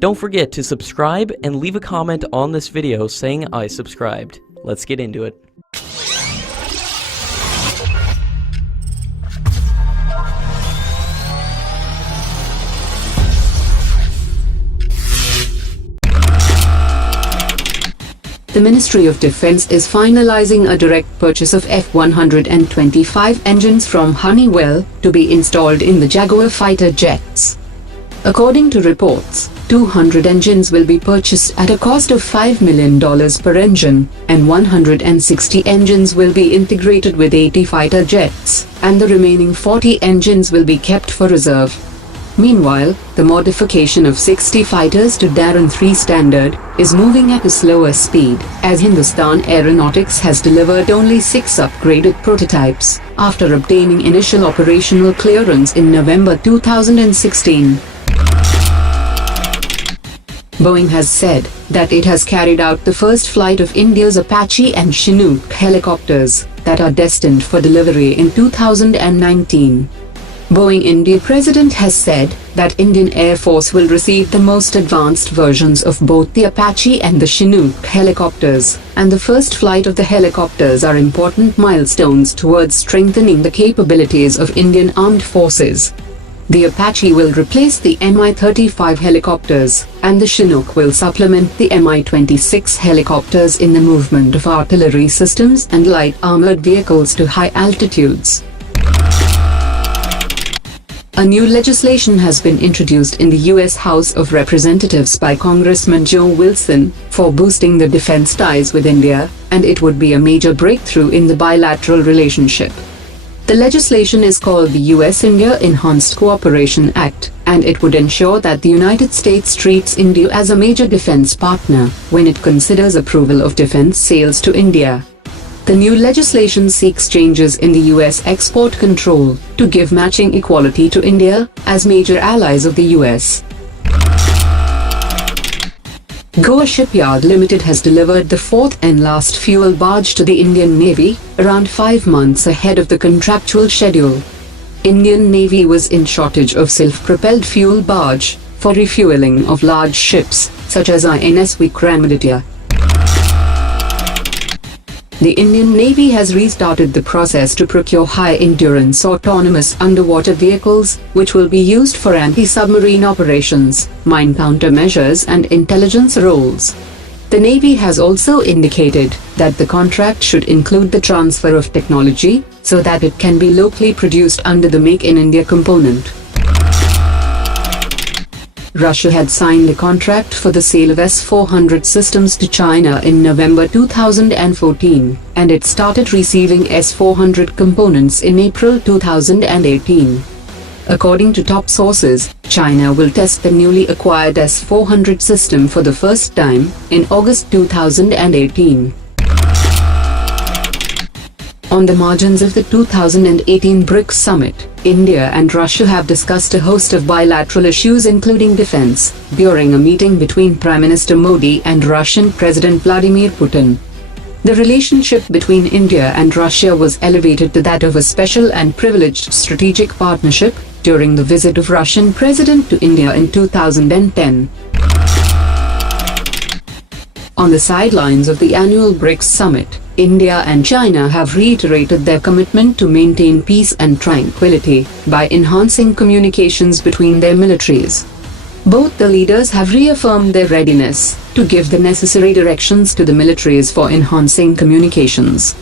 Don't forget to subscribe and leave a comment on this video saying I subscribed. Let's get into it. The Ministry of Defense is finalizing a direct purchase of F-125 engines from Honeywell to be installed in the Jaguar fighter jets. According to reports, 200 engines will be purchased at a cost of $5 million per engine, and 160 engines will be integrated with 80 fighter jets, and the remaining 40 engines will be kept for reserve. Meanwhile, the modification of 60 fighters to Darren 3 standard is moving at a slower speed, as Hindustan Aeronautics has delivered only 6 upgraded prototypes, after obtaining initial operational clearance in November 2016. Boeing has said that it has carried out the first flight of India's Apache and Chinook helicopters that are destined for delivery in 2019. Boeing India President has said that Indian Air Force will receive the most advanced versions of both the Apache and the Chinook helicopters, and the first flight of the helicopters are important milestones towards strengthening the capabilities of Indian Armed Forces. The Apache will replace the Mi-35 helicopters, and the Chinook will supplement the Mi-26 helicopters in the movement of artillery systems and light armored vehicles to high altitudes. A new legislation has been introduced in the U.S. House of Representatives by Congressman Joe Wilson for boosting the defense ties with India, and it would be a major breakthrough in the bilateral relationship. The legislation is called the U.S.-India Enhanced Cooperation Act, and it would ensure that the United States treats India as a major defense partner when it considers approval of defense sales to India. The new legislation seeks changes in the U.S. export control to give matching equality to India as major allies of the U.S. Goa Shipyard Limited has delivered the fourth and last fuel barge to the Indian Navy, around 5 months ahead of the contractual schedule. Indian Navy was in shortage of self-propelled fuel barge for refueling of large ships, such as INS Vikramaditya. The Indian Navy has restarted the process to procure high-endurance autonomous underwater vehicles, which will be used for anti-submarine operations, mine countermeasures and intelligence roles. The Navy has also indicated that the contract should include the transfer of technology, so that it can be locally produced under the Make in India component. Russia had signed a contract for the sale of S-400 systems to China in November 2014, and it started receiving S-400 components in April 2018. According to top sources, China will test the newly acquired S-400 system for the first time in August 2018. On the margins of the 2018 Brics summit, India and Russia have discussed a host of bilateral issues including defense, during a meeting between Prime Minister Modi and Russian President Vladimir Putin. The relationship between India and Russia was elevated to that of a special and privileged strategic partnership during the visit of Russian President to India in 2010. On the sidelines of the annual Brics summit, India and China have reiterated their commitment to maintain peace and tranquility by enhancing communications between their militaries. Both the leaders have reaffirmed their readiness to give the necessary directions to the militaries for enhancing communications.